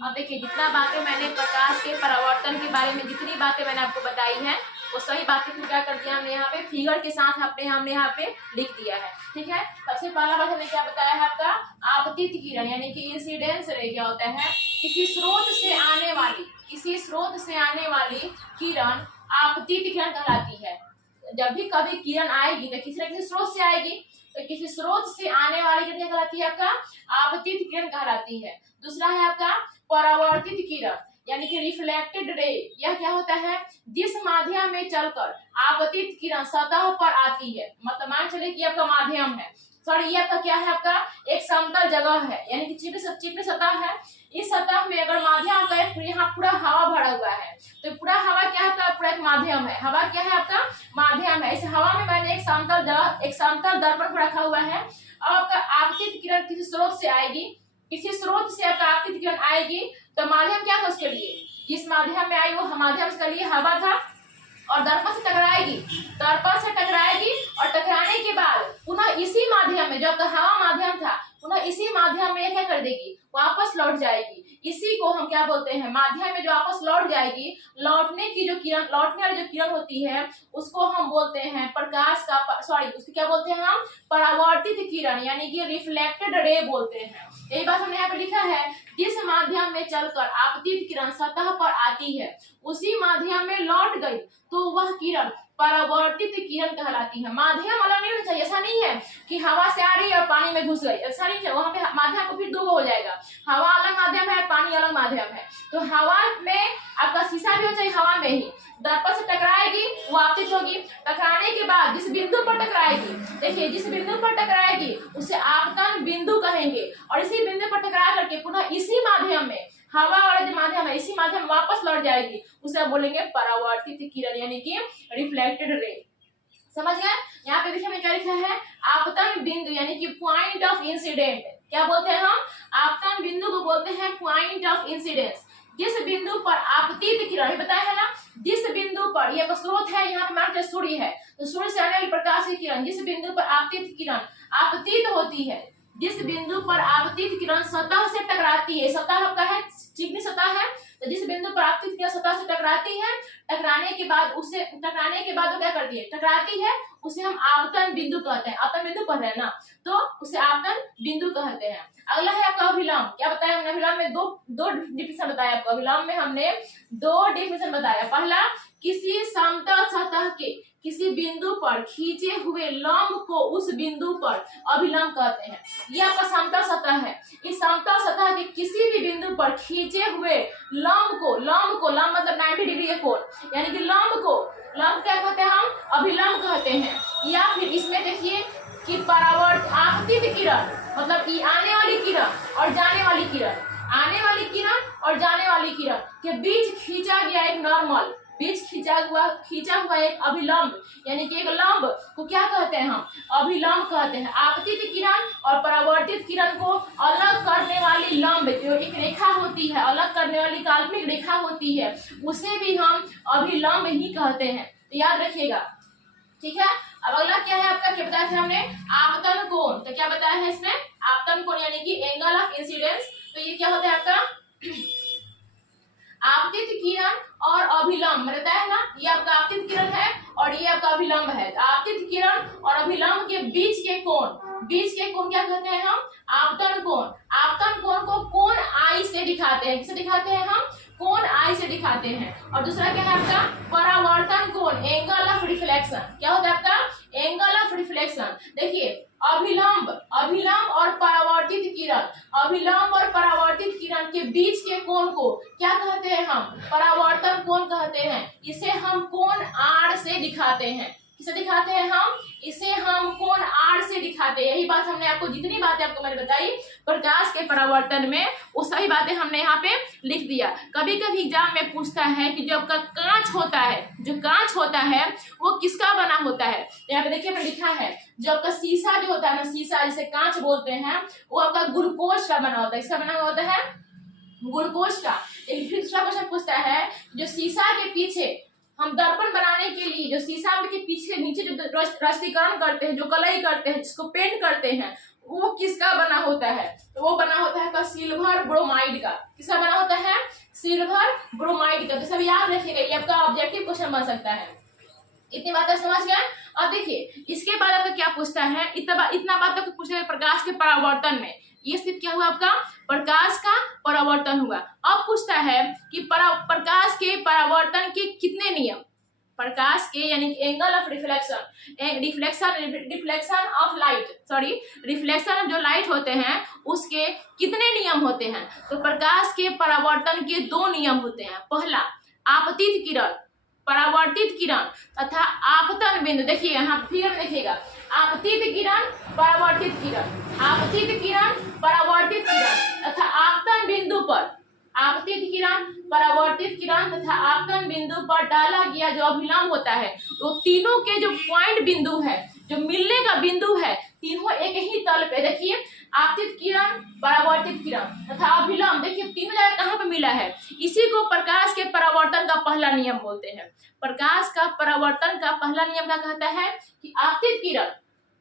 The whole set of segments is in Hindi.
अब देखिए जितना बातें मैंने प्रकाश के परावर्तन के बारे में जितनी बातें मैंने आपको बताई हैं वो सही बातें फिर क्या कर दिया हमने यहाँ पे फिगर के साथ हमने यहाँ पे लिख दिया है। ठीक है, सबसे पहला बात हमने क्या बताया है आपका आपतित किरण यानी कि इंसिडेंस रे क्या होता है किसी स्रोत से आने वाली किरण आपतित किरण कहलाती है। जब भी कभी किरण आएगी तो किसी न किसी स्रोत से आएगी, तो किसी स्रोत से आने वाली किरण कहलाती है आपका आपतित किरण कहलाती है। दूसरा है आपका परावर्तित किरण यानी कि रिफ्लेक्टेड रे, यह क्या होता है जिस माध्यम में चलकर आपतित किरण सतह पर आती है, मतलब मान चले कि आपका माध्यम है, सॉरी ये आपका क्या है आपका एक समतल जगह है यानी कि चिकनी सतह है। इस सतह में अगर माध्यम का यहाँ पूरा हवा भरा हुआ है तो पूरा हवा क्या होता है पूरा एक माध्यम है, हवा क्या है आपका माध्यम है। इस हवा में मैंने एक समतल दर्पण रखा हुआ है। अब आपका आपतित किरण किसी स्रोत से आएगी, किसी स्रोत से आपका आपतित किरण आएगी तो माध्यम क्या था उसके लिए, जिस माध्यम में आई वो माध्यम उसके लिए हवा था और दर्पण से टकराएगी और टकराने के बाद पुनः इसी माध्यम में जो आपका हवा माध्यम था पुनः इसी माध्यम में क्या कर देगी वापस लौट जाएगी। इसी को हम क्या बोलते हैं माध्यम में जो वापस लौट जाएगी, लौटने वाली जो किरण होती है उसको हम बोलते हैं प्रकाश का उसको क्या बोलते हैं हम परावर्तित किरण यानी कि रिफ्लेक्टेड रे बोलते हैं। यही बात हमने यहाँ पे लिखा है जिस माध्यम में चलकर आपतित किरण सतह पर आती है उसी माध्यम में लौट गई तो वह किरण परावर्तित किरण कहलाती है। माध्यम अलग नहीं होना चाहिए, ऐसा नहीं है कि हवा से आ रही है और पानी में घुस गई, ऐसा नहीं है। वहां पे माध्यम को फिर दो हो जाएगा, हवा अलग माध्यम है पानी अलग माध्यम है। तो हवा में आपका शीशा भी हो चाहिए, हवा में ही दर्पण से टकराएगी वो आपतित होगी। टकराने के बाद जिस बिंदु पर टकराएगी, देखिए जिस बिंदु पर टकराएगी उसे आपतन बिंदु कहेंगे और इसी बिंदु पर टकरा करके पुनः इसी माध्यम में हवा वाला जो माध्यम है इसी माध्यम वापस लौट जाएगी, उसे बोलेंगे परावर्तित किरण यानी कि रिफ्लेक्टेड रे। समझ गए? यहाँ पे देखिए हमने क्या लिखा है आपतन बिंदु यानी कि पॉइंट ऑफ इंसिडेंट। क्या बोलते हैं हम आपतन बिंदु को बोलते हैं पॉइंट ऑफ इंसिडेंस। जिस बिंदु पर आपतित किरण बताया है ना, जिस बिंदु पर यह स्रोत है यहाँ पे मान सूर्य है तो सूर्य से आने वाली प्रकाश की किरण जिस बिंदु पर आपतित किरण आपतित होती है, जिस बिंदु पर आपतित किरण सतह से टकराती है, सतह आपका है चिकनी सतह है, तो जिस बिंदु पर आपतित किरण सतह से टकराती है टकराने के बाद वो क्या करती है टकराती है उसे हम आपतन बिंदु कहते हैं। आपतन बिंदु पढ़ रहे हैं ना तो उसे आपतन बिंदु कहते हैं। अगला है आपका अभिलंब। क्या बताया हमने अभिलंब में दो डिफिनेशन बताया आपको। अभिलंब में हमने दो डिफिनेशन बताया। पहला किसी समतल सतह के किसी बिंदु पर खींचे हुए लंब को उस बिंदु पर अभिलंब कहते हैं। यह आपका समतल सतह है, इस समतल सतह के किसी भी बिंदु पर खींचे हुए लंब मतलब 90 डिग्री का कोण यानी कि लंब क्या कहते हैं हम अभिलंब कहते हैं। या फिर इसमें देखिए कि आपतित किरण मतलब कि आने वाली किरण और जाने वाली किरण के बीच खींचा गया एक नॉर्मल खींचा हुआ एक अभिलंब यानी कि एक लंब को क्या कहते हैं हम अभिलंब कहते हैं। आपतित किरण और परावर्तित किरण को अलग करने वाली लंब जो एक रेखा होती है, अलग करने वाली काल्पनिक रेखा होती है, उसे भी हम अभिलंब ही कहते हैं। तो याद रखिएगा, ठीक है। अब अगला क्या है आपका, क्या बताया था हमने आपतन कोण। तो क्या बताया है इसमें आपतन कोण यानी कि एंगल ऑफ इंसिडेंस। तो ये क्या होता है आपका आपतित किरण और अभिलंब बताया है ना, ये आपका आपतित किरण है और ये आपका अभिलंब है। तो आपतित किरण और अभिलंब के बीच के कोण क्या कहते हैं हम आपतन कोण। आपतन कोण को कोण आई से दिखाते हैं। किसे दिखाते हैं हम कोण आई से दिखाते हैं। और दूसरा क्या है आपका परावर्तन कोण एंगल ऑफ रिफ्लेक्शन। क्या होता है आपका एंगल ऑफ रिफ्लेक्शन। देखिए अभिलंब और परावर्तित किरण के बीच के कोण को क्या कहते हैं हम परावर्तन कोण कहते हैं। इसे हम कोण आड़ से दिखाते हैं। किसे दिखाते हैं हम इसे हम कोण आड़ से दिखाते हैं। यही बात हमने आपको जितनी बातें आपको मैंने बताई प्रकाश के परावर्तन में वो सही बातें हमने यहाँ पे लिख दिया। कभी कभी एग्जाम में पूछता है कि जो आपका कांच होता है वो किसका बना होता है। यहाँ पे देखिए मैंने लिखा है जो आपका शीशा जो होता है ना, शीशा जिसे कांच बोलते हैं, वो आपका ग्लूकोज का बना होता है। इसका बना होता है ग्लूकोज का। लेकिन फिर दूसरा क्वेश्चन पूछता है जो शीशा के पीछे हम दर्पण बनाने के लिए जो शीशा के पीछे नीचे जो रस्तीकरण करते हैं, जो कलई करते हैं, जिसको पेंट करते हैं, वो किसका बना होता है? तो वो बना होता है आपका सिल्वर ब्रोमाइड का। किसका बना होता है? सिल्वर ब्रोमाइड का। तो सब याद रखिएगा, ये आपका ऑब्जेक्टिव क्वेश्चन बन सकता है। इतनी बात समझ गए। अब देखिए इसके बाद आपका क्या पूछता है, इतना बात आपको पूछा है प्रकाश के परावर्तन में। ये सिर्फ क्या हुआ आपका? प्रकाश का परावर्तन हुआ। अब पूछता है कि प्रकाश के परावर्तन के कितने नियम, प्रकाश के यानी angle of reflection of light, sorry reflection जो लाइट होते हैं उसके कितने नियम होते हैं? तो प्रकाश के परावर्तन के 2 नियम होते हैं। पहला आपतित किरण, परावर्तित किरण तथा आपतन बिंदु। देखिए यहाँ फिर देखिएगा, आपतित किरण, परावर्तित किरण, आपतित किरण, परावर्तित किरण तथा आपतन बिंदु पर, आपतित किरण, परावर्तित किरण तथा आपतन बिंदु पर डाला गया जो अभिलंब होता है, वो तीनों के जो पॉइंट बिंदु है, जो मिलने का बिंदु है, तीनों एक ही तल पे। देखिए आपतित किरण, परावर्तित किरण तथा अभिलंब, देखिए तीनों जगह कहाँ पे मिला है? इसी को प्रकाश के परावर्तन का पहला नियम बोलते हैं। प्रकाश का परावर्तन का पहला नियम क्या कहता है कि आपतित किरण,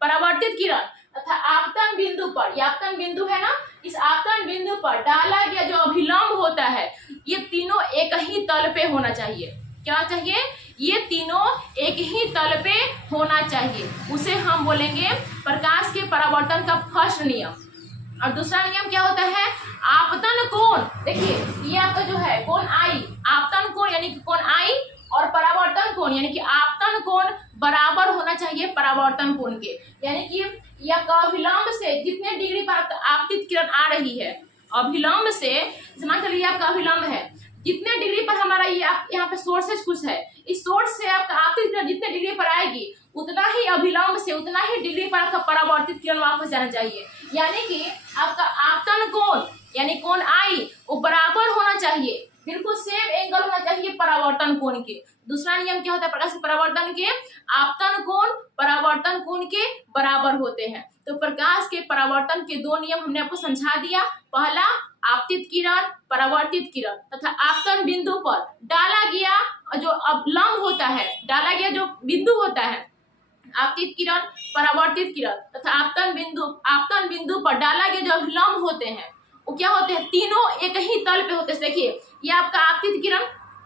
परावर्तित किरण तथा आपतन बिंदु पर, ये आपतन बिंदु है ना, इस आपतन बिंदु पर डाला गया जो अभिलंब होता है, ये तीनों एक ही तल पे होना चाहिए। क्या चाहिए? ये तीनों एक ही तल पे होना चाहिए। उसे हम बोलेंगे प्रकाश के परावर्तन का फर्स्ट नियम। और दूसरा नियम क्या होता है? आपतन कोण। देखिए ये आपका जो है कोण आई, आपतन कोण यानी कि कोण आई और परावर्तन कोण यानी कि आपतन कोण बराबर होना चाहिए परावर्तन कोण के। यानी कि यह अभिलंब से जितने डिग्री पर आपतित किरण आ रही है, अभिलंब से मान चलिए आपका अभिलंब है, जितने डिग्री पर हमारा ये यहाँ पे सोर्सेज कुछ है, इस सोर्स से आपका आपतित किरण जितने डिग्री पर आएगी उतना ही अभिलंब से उतना ही डिग्री पर आपका परावर्तित किरण वापस जाना चाहिए। यानी कि आपका आपतन कोण यानी कोण आई वो बराबर होना चाहिए, बिल्कुल सेम एंगल होना चाहिए परावर्तन कोण के। दूसरा नियम क्या होता है प्रकाश परावर्तन के? आपतन कोण परावर्तन कोण के बराबर होते हैं। तो प्रकाश के परावर्तन के 2 नियम हमने आपको समझा दिया। पहला आपतित किरण, परावर्तित किरण तथा आपतन बिंदु पर डाला गया जो अभिलंब होता है, डाला गया जो बिंदु होता है, आपतित किरण, परावर्तित किरण तथा आपतन बिंदु पर डाला गया जो अभिलंब होते हैं, वो क्या होते हैं? तीनों एक ही तल पे होते हैं। देखिए ये आपका आपतित किरण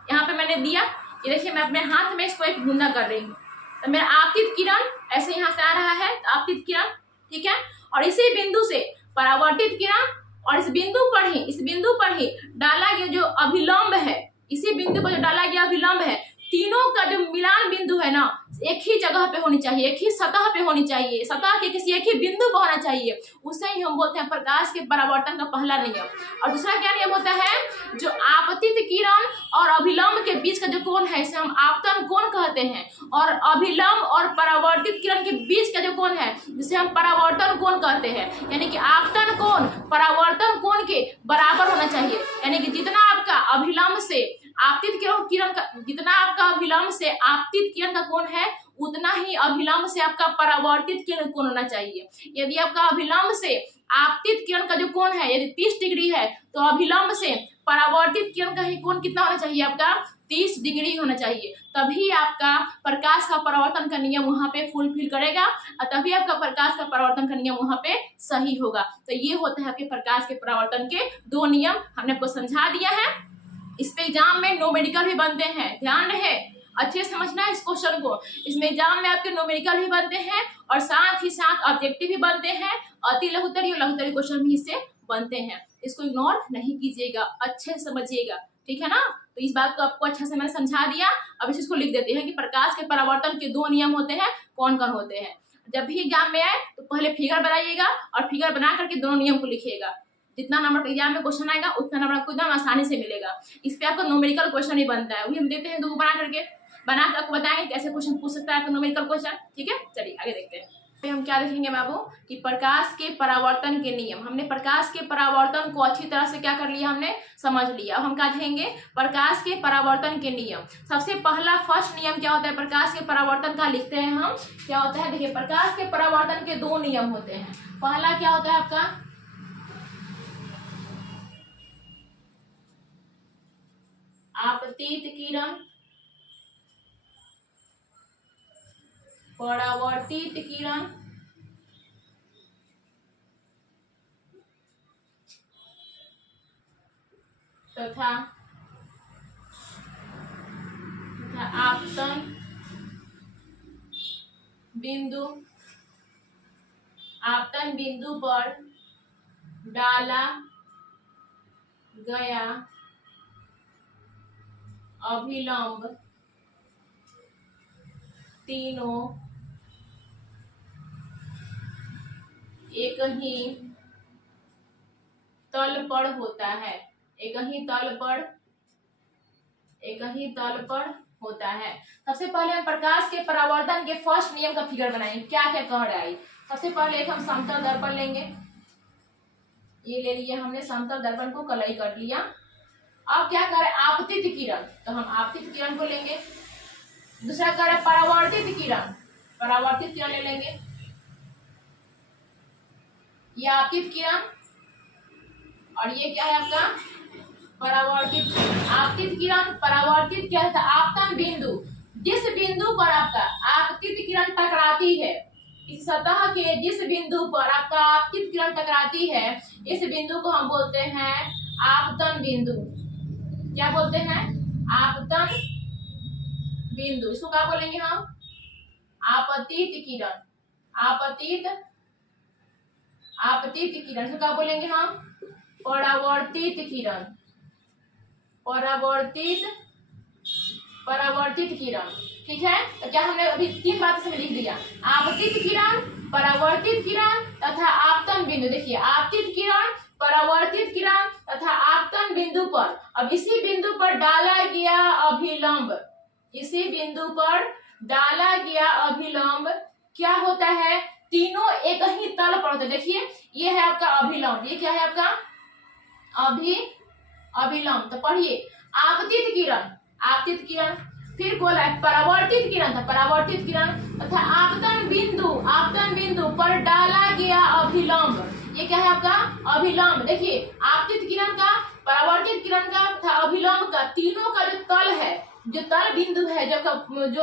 यहाँ पे मैंने दिया, ये देखिए मैं अपने हाथ में इसको एक बूंदा कर रही हूँ, तो मेरा आपतित किरण ऐसे यहाँ से आ रहा है, आपतित किरण, ठीक है। और इसी बिंदु से परावर्तित किरण और इस बिंदु पर ही डाला गया जो अभिलंब है, इसी बिंदु पर जो डाला गया अभिलंब है, तीनों का जो मिलान बिंदु है ना एक ही जगह पे होनी चाहिए, एक ही सतह पे होनी चाहिए, सतह के किसी एक ही बिंदु पर होना चाहिए। उसे ही हम बोलते हैं प्रकाश के परावर्तन का पहला नियम। और दूसरा क्या नियम होता है? जो आपतित किरण और अभिलंब के बीच का जो कोण है इसे हम आपतन कोण कहते हैं, और अभिलंब और परावर्तित किरण के बीच का जो कोण है जिसे हम परावर्तन कोण कहते हैं। यानी कि आपतन कोण परावर्तन कोण के बराबर होना चाहिए। यानी कि जितना आपका अभिलंब से आपतित किरण का, जितना आपका अभिलंब से आपतित किरण का कोण है उतना ही अभिलंब से आपका परावर्तित किरण कोण होना चाहिए। यदि आपका अभिलंब से आपतित किरण का जो कोण है यदि 30 डिग्री है तो अभिलंब से परावर्तित किरण का ही कोण कितना होना चाहिए? आपका 30 डिग्री होना चाहिए। तभी आपका प्रकाश का परावर्तन का नियम वहां पे फुलफिल करेगा और तभी आपका प्रकाश का परावर्तन का नियम वहां पे सही होगा। तो ये होता है आपके प्रकाश के परावर्तन के 2 नियम, हमने आपको समझा दिया है। इस पे एग्जाम में न्यूमेरिकल भी बनते हैं, ध्यान रहे, अच्छे समझना है इस क्वेश्चन को। इसमें एग्जाम में आपके न्यूमेरिकल भी बनते हैं और साथ ही साथ ऑब्जेक्टिव भी बनते हैं, अति लघुत्तरी और लघुत्तरी क्वेश्चन भी इससे बनते हैं। इसको इग्नोर नहीं कीजिएगा, अच्छे से समझिएगा, ठीक है ना। तो इस बात को आपको अच्छा से मैंने समझा दिया। अब इस चीज को लिख देते हैं कि प्रकाश के परावर्तन के 2 नियम होते हैं, कौन कौन होते हैं। जब भी एग्जाम में आए तो पहले फिगर बनाइएगा और फिगर बना करके दोनों नियम को लिखिएगा। जितना नंबर एग्जाम में क्वेश्चन आएगा उतना नंबर आपको एकदम आसानी से मिलेगा। इस पे आपका न्यूमेरिकल क्वेश्चन ही बनता है, वही हम देते हैं 2 बना करके, बना कर आपको बताएंगे कैसे क्वेश्चन पूछ सकता है आपका न्यूमेरिकल क्वेश्चन, ठीक है। चलिए आगे देखते हैं। हम क्या लिखेंगे बाबू कि प्रकाश के परावर्तन के नियम। हमने प्रकाश के परावर्तन को अच्छी तरह से क्या कर लिया, हमने समझ लिया। अब हम क्या लिखेंगे? प्रकाश के परावर्तन के नियम। सबसे पहला फर्स्ट नियम क्या होता है प्रकाश के परावर्तन का? लिखते हैं हम, क्या होता है, देखिए प्रकाश के परावर्तन के 2 नियम होते हैं। पहला क्या होता है आपका? आपतित किरण, परावर्तित किरण तथा आपतन बिंदु पर डाला गया अभिलंब तीनों एक ही तल पर होता है। एक ही तल पर होता है। सबसे पहले हम प्रकाश के परावर्तन के फर्स्ट नियम का फिगर बनाएंगे, क्या क्या कह रहा है। सबसे पहले एक हम समतल दर्पण लेंगे, ये ले लिया हमने, समतल दर्पण को कलई कर लिया। अब क्या करें, आपतित किरण, तो हम आपतित किरण को लेंगे। दूसरा कह रहा है परावर्तित किरण ले लेंगे, ये आपतित किरण और ये क्या है आपका परावर्तित। आपतित किरण, परावर्तित क्या है, आपतन बिंदु, जिस बिंदु पर आपका आपतित किरण टकराती है, इस सतह के जिस बिंदु पर आपका आपतित किरण टकराती है, इस बिंदु को हम बोलते हैं आपतन बिंदु। क्या बोलते हैं, आपतन बिंदु। इसको क्या बोलेंगे हम, आपतित किरण। आपतित किरण इसको क्या बोलेंगे हम, परावर्तित किरण। परावर्तित किरण, ठीक है। तो क्या हमने अभी 3 बातें में लिख दिया, आपतित किरण, परावर्तित किरण तथा आपतन बिंदु। देखिए, आपतित किरण, परावर्तित किरण तथा आपतन बिंदु पर, अब इसी बिंदु पर डाला गया अभिलंब क्या होता है, तीनों एक ही तल पर होते हैं। देखिए, ये है आपका अभिलंब, ये क्या है आपका अभिलंब। तो पढ़िए, आपतित किरण, फिर बोला है परावर्तित किरण तथा आपतन बिंदु पर डाला गया अभिलंब, ये क्या है आपका अभिलंब। देखिए, आपतित किरण का, परावर्तित किरण का तथा अभिलंब का, तीनों का जो तल है, जो तल बिंदु है, जो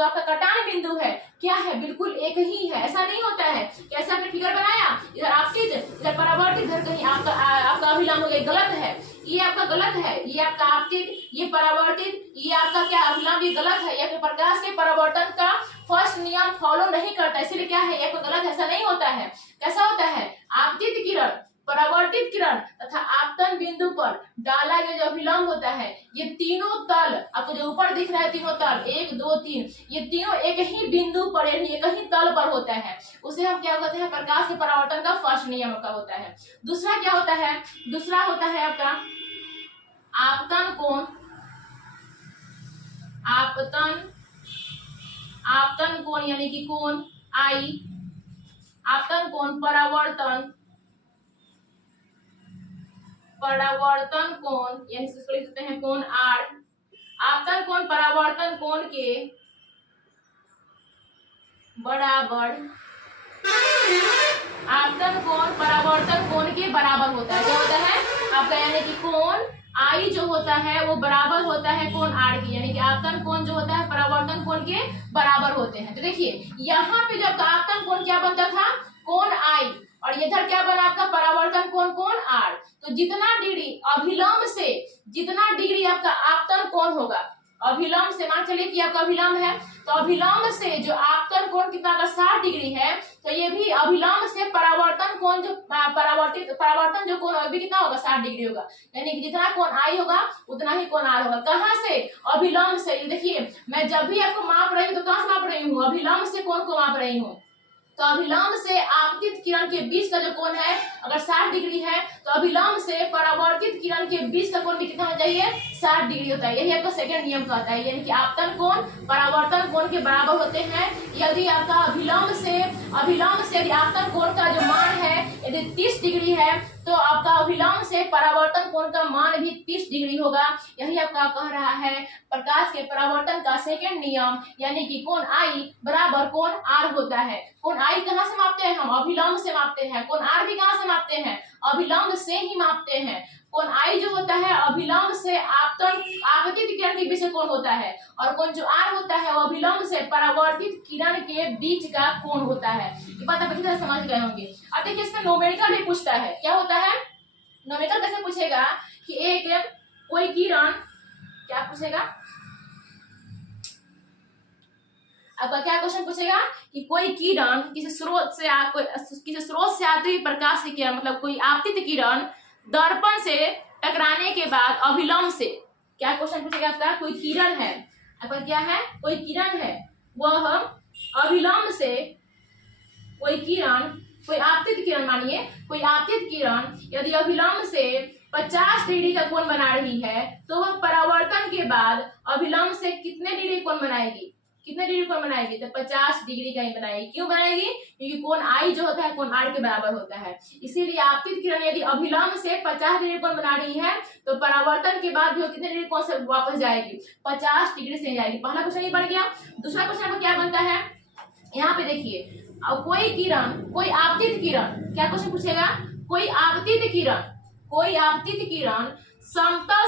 आपका कटान बिंदु है, क्या है, बिल्कुल एक ही है। ऐसा नहीं होता है, कैसे आपने फिगर बनाया, इधर आपतित, इधर परावर्तित, इधर कहीं आपका अभिलंब हो गया, गलत है, ये आपका गलत है, ये आपका आपतित, ये परावर्तित, ये आपका क्या अभिलंब, ये गलत है। यह प्रकाश के परावर्तन का फर्स्ट नियम फॉलो नहीं करता, इसलिए क्या है, यह गलत है, ऐसा नहीं होता है। कैसा होता है, आपतित किरण, परावर्तित किरण तथा आपतन बिंदु पर डाला गया जो अभिलंब होता है, ये तीनों तल, आपको जो ऊपर दिख रहा है तीनों तल, 1 2 3, ये तीनों एक ही बिंदु पर, एक ही तल पर होता है, उसे हम क्या कहते हैं, प्रकाश के परावर्तन का फर्स्ट नियम का होता है। दूसरा क्या होता है, दूसरा होता है आपका आपतन कोण। आपतन कोण यानी कि कोण आई, आपतन कोण, परावर्तन कोण यानी इसको लिख सकते हैं कोण आर। आपतन कोण परावर्तन कोण के बराबर, आपतन कोण परावर्तन कोण के बराबर होता है। क्या होता है आपका, यानी कि कोण आई जो होता है वो बराबर होता है कोण आर की, यानी कि आपतन कोण जो होता है परावर्तन कोण के बराबर होते हैं। तो देखिए, यहाँ पे जब आपतन कोण क्या बनता था, कोण आई, और इधर क्या बना आपका परावर्तन कोण, कोण आर। तो जितना डिग्री अभिलंब से, जितना डिग्री आपका आपतन कोण होगा, अभिलंब से, मान चलिए कि आपका अभिलंब है, तो अभिलंब से जो आपतन कोण कितना का 60 डिग्री है, तो ये भी अभिलंब से परावर्तन कोण जो परावर्तन जो कोण भी कितना होगा, 60 डिग्री होगा। यानी कि जितना कोण आई होगा उतना ही कोण आर होगा। कहाँ से, अभिलंब से। देखिए, मैं जब भी आपको माप रही हूँ तो कहाँ से माप रही हूँ, अभिलंब से कोण को माप रही हूँ। तो अभिलंब से आपतित किरण के बीच का जो कोण है, अगर 60 डिग्री है, तो अभिलंब से परावर्तित किरण के बीच का कोण भी कितना होना चाहिए, 60 डिग्री होता है। यही आपका सेकंड नियम कहता है, यानी कि आपतन कोण परावर्तन कोण के बराबर होते हैं। यदि आपका अभिलंब से यदि आपतन कोण का जो मान है यदि 30 डिग्री है, तो आपका अभिलंब से परावर्तन कोण का मान भी 30 डिग्री होगा। यही आपका कह रहा है प्रकाश के परावर्तन का सेकंड नियम, यानी कि कोण आई बराबर कोण आर होता है। कोण आई कहाँ से मापते हैं, हम अभिलंब से मापते हैं। कोण आर भी कहाँ से मापते हैं, अभिलंब से ही मापते हैं। कोण आई जो होता है अभिलंब से आपतित किरण के बीच कोण होता है, और कोण जो आर होता है वो अभिलंब से परावर्तित किरण के बीच का कोण होता है। ये बात आप अच्छी तरह समझ गए होंगे। अब देखिए, इसमें न्यूमेरिकल भी पूछता है। क्या होता है, न्यूमेरिकल कैसे पूछेगा कि कोई कोई किरण, क्या पूछेगा आपका, क्या क्वेश्चन पूछेगा कि कोई किरण किसी स्रोत से आती हुई प्रकाश की किरण, मतलब कोई आपतित किरण दर्पण से टकराने के बाद अभिलंब से, क्या क्वेश्चन पूछेगा आपका, कोई किरण है आपका, क्या है, कोई किरण है, वह अभिलंब से, कोई किरण, कोई आपतित किरण, मानिए कोई आपतित किरण यदि अभिलंब से 50 डिग्री का कोण बना रही है तो वह परावर्तन के बाद अभिलंब से कितने डिग्री कोण बनाएगी, कितने डिग्री कोण बनाएगी, तो 50 डिग्री का ही बनाएगी। क्यों बनाएगी, क्योंकि कोण आई जो होता है कोण आर के बराबर होता है। इसीलिए आपतित किरण यदि अभिलंब से 50 डिग्री कोण बना रही है तो परावर्तन के बाद भी वो कितने डिग्री कोण से वापस जाएगी, 50 डिग्री से जाएगी। पहला क्वेश्चन ये बढ़ गया। दूसरा क्वेश्चन आपको क्या बनता है, यहाँ पे देखिए, अब कोई किरण, कोई आपतित किरण, क्या क्वेश्चन पूछेगा, कोई आपतित किरण, कोई आपतित किरण समतल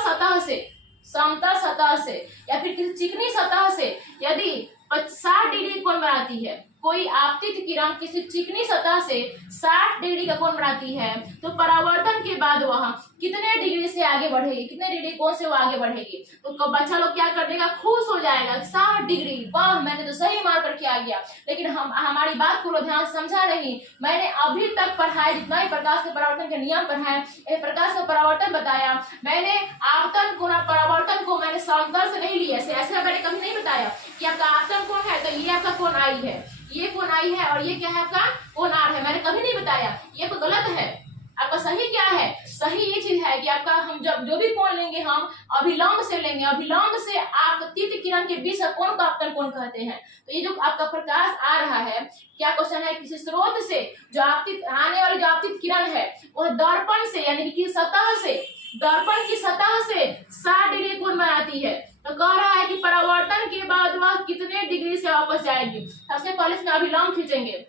सतह से या फिर किसी चिकनी सतह से यदि 60 डिग्री कोण बनाती है, कोई आपतित किरण किसी चिकनी सतह से 60 डिग्री का कोण बनाती है तो परावर्तन के बाद वह कितने डिग्री से आगे बढ़ेगी, कितने डिग्री कोण से वो आगे बढ़ेगी। तो बच्चा लोग क्या कर देगा, खुश हो जाएगा, 60 डिग्री, वाह मैंने तो सही मार करके आ गया। लेकिन हम हमारी बात को ध्यान समझा नहीं, मैंने अभी तक पढ़ाया जितना भी प्रकाश के परावर्तन के नियम पढ़ाए, प्रकाश का परावर्तन बताया, मैंने आपतन कोण परावर्तन को मैंने समतल से नहीं लिया, ऐसे मैंने कभी नहीं बताया कि आपका आपतन कोण है तो ये आपका कोण आई है, ये कोण आई है और ये क्या है आपका कोण आर है, मैंने कभी नहीं बताया, ये तो गलत है। आपका सही क्या है, सही ये चीज है कि आपका हम जब जो भी कोण लेंगे हम अभिलंब से लेंगे, अभिलंब से आपतित किरण के बीच का कोण को आपतन कोण कहते हैं। तो ये जो आपका प्रकाश आ रहा है, क्या क्वेश्चन है, किसी स्रोत से जो आपतित आने वाली जो आपतित किरण है वह दर्पण से यानी कि सतह से, दर्पण की सतह से 60 डिग्री कोण बनाती है, तो कह रहा है कि परावर्तन के बाद वह कितने डिग्री से वापस जाएगी। सबसे पहले इसमें अभिलंब खींचेंगे,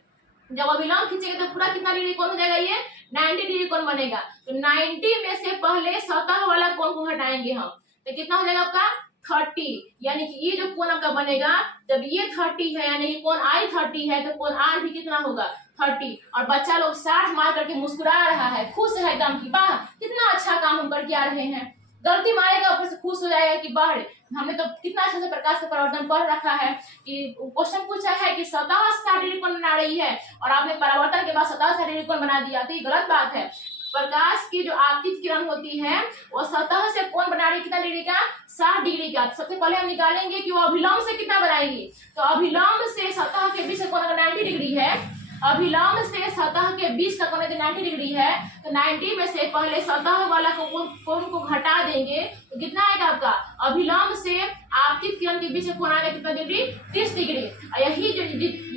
जब अभिलंब खींचेंगे तो पूरा कितना डिग्री कोण हो जाएगा, ये 90 डिग्री कोण बनेगा। तो 90 में से पहले सतह वाला कोण को हटाएंगे हम, तो कितना हो जाएगा आपका 30, यानी कि ये जो कोण आपका बनेगा, जब ये 30 है यानी कि कोण आई 30 है तो कोण आर भी कितना होगा 30। और बच्चा लोग 60 मार करके मुस्कुरा रहा है, खुश है एकदम कि वाह कितना अच्छा काम हम करके आ रहे हैं। गलती मारेगा ऊपर से खुश हो जाएगा कि वाह हमने तो कितना अच्छा से प्रकाश का परावर्तन पढ़ रखा है, कि क्वेश्चन पूछा है कि सतह 60 डिग्री कोण बना रही है और आपने परावर्तन के बाद सतह 60 डिग्री कोण बना दिया, तो ये गलत बात है। प्रकाश की जो आपतित किरण होती है वो सतह से कोण बना रही है कितना डिग्री का, 60 डिग्री का। सबसे पहले हम निकालेंगे कि वो अभिलंब से कितना बनाएगी, तो अभिलंब से सतह के बीच का कोण अगर 90 डिग्री है, अभिलंब से सतह के बीच का कोण यदि 90 डिग्री है तो 90 में से पहले सतह वाला कोण को घटा देंगे तो कितना आएगा आपका, अभिलंब से आपतित किरण के बीच का कोण आएगा कितना डिग्री, 30 डिग्री। और यही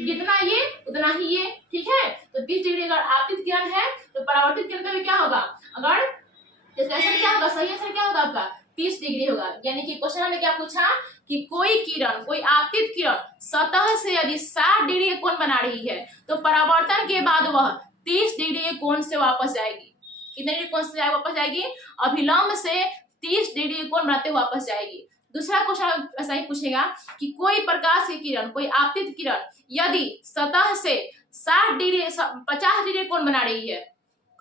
जितना ये उतना ही ये, ठीक है। तो 30 डिग्री अगर आपतित किरण है तो परावर्तित किरण का भी क्या होगा, अगर इसका आंसर क्या होगा, सही आंसर क्या होगा आपका 30 डिग्री होगा। यानी कि क्वेश्चन ने क्या पूछा कि कोई किरण, कोई आपतित किरण सतह से यदि 60 डिग्री का कोण बना रही है तो परावर्तन के बाद वह 30 डिग्री के कोण से वापस जाएगी, कितने डिग्री कोण से वापस जाएगी, अभिलंब से 30 डिग्री कोण बनाते हुए वापस जाएगी। दूसरा क्वेश्चन ऐसा ही पूछेगा कि कोई प्रकाश की किरण, कोई आपतित किरण यदि सतह से 50 डिग्री कोण बना रही है,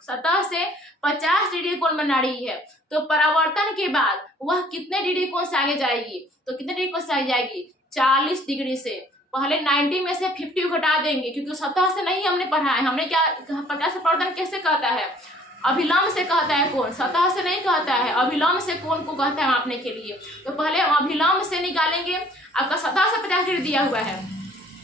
सतह से 50 डिग्री कोण बना रही है तो परावर्तन के बाद वह कितने डिग्री कोण से आगे जाएगी, तो कितने डिग्री कोण से आगे जाएगी, 40 डिग्री से। पहले 90 में से 50 घटा देंगे क्योंकि सतह से नहीं हमने पढ़ा है, हमने क्या प्रकाश का परावर्तन कैसे कहता है, अभिलंब से कहता है कोण, सतह से नहीं कहता है, अभिलंब से कोण को कहता है मापने के लिए। तो पहले हम अभिलंब से निकालेंगे, आपका सतह से 50 डिग्री दिया हुआ है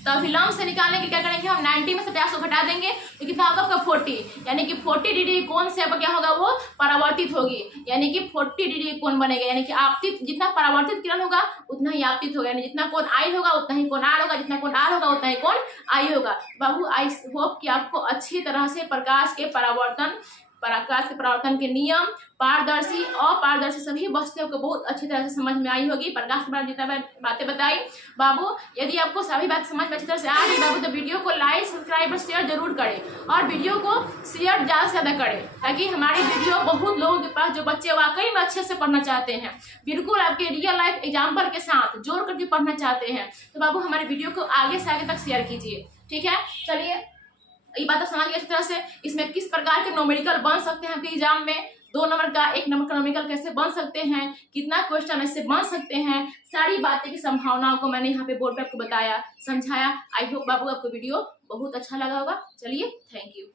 तो अभिलंब से निकालने के क्या करेंगे हम, 90 में से 50 को घटा देंगे तो कितना होगा आपका 40, यानी कि 40 डिग्री कोण से अब क्या होगा वो परावर्तित होगी, यानी कि 40 डिग्री कोण बनेगा। यानी कि आपतित जितना परावर्तित किरण होगा उतना ही आपतित होगा, यानी जितना कोण आई होगा उतना ही कोण आर होगा, जितना कोण आर होगा उतना ही कोण आई होगा। बाबू आई होप कि आपको अच्छी तरह से प्रकाश के परावर्तन के नियम, पारदर्शी अपारदर्शी सभी वस्तुओं को बहुत अच्छी तरह से समझ में आई होगी। प्रकाश के बारे में जितना बातें बताई बाबू, यदि आपको सभी बात समझ में अच्छी तरह से आ रही बाबू तो वीडियो को लाइक सब्सक्राइब और शेयर जरूर करें और वीडियो को शेयर ज़्यादा से ज़्यादा करें ताकि हमारी वीडियो बहुत लोगों के पास जो बच्चे वाकई में अच्छे से पढ़ना चाहते हैं, बिल्कुल आपके रियल लाइफ एग्जाम्पल के साथ जोड़ करके पढ़ना चाहते हैं, तो बाबू हमारे वीडियो को आगे से आगे तक शेयर कीजिए, ठीक है। चलिए ये बात समझ गए अच्छी तरह से, इसमें किस प्रकार के न्यूमेरिकल बन सकते हैं आपके एग्जाम में, 2 नंबर का 1 नंबर का न्यूमेरिकल कैसे बन सकते हैं, कितना क्वेश्चन ऐसे बन सकते हैं, सारी बातें की संभावनाओं को मैंने यहाँ पे बोर्ड पे आपको बताया, समझाया। आई होप बाबू आपको वीडियो बहुत अच्छा लगा होगा। चलिए, थैंक यू।